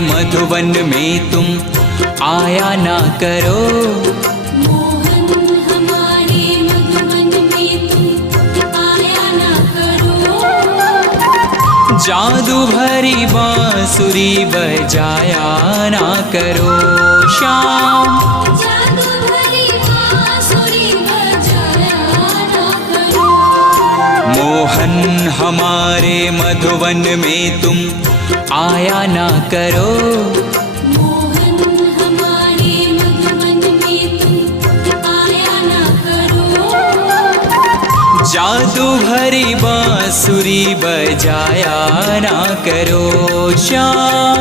मधुवन में तुम आया ना करो। मोहन हमारे मधुवन में तुम आया ना करो। जादू भरी बांसुरी बजाया ना करो। श्याम जादू भरी बांसुरी बजाया ना करो। मोहन हमारे मधुवन में तुम आया ना करो। मोहन हमारे मधुवन में तुम आया ना करो। जादू भरी बांसुरी बजाया ना करो। श्याम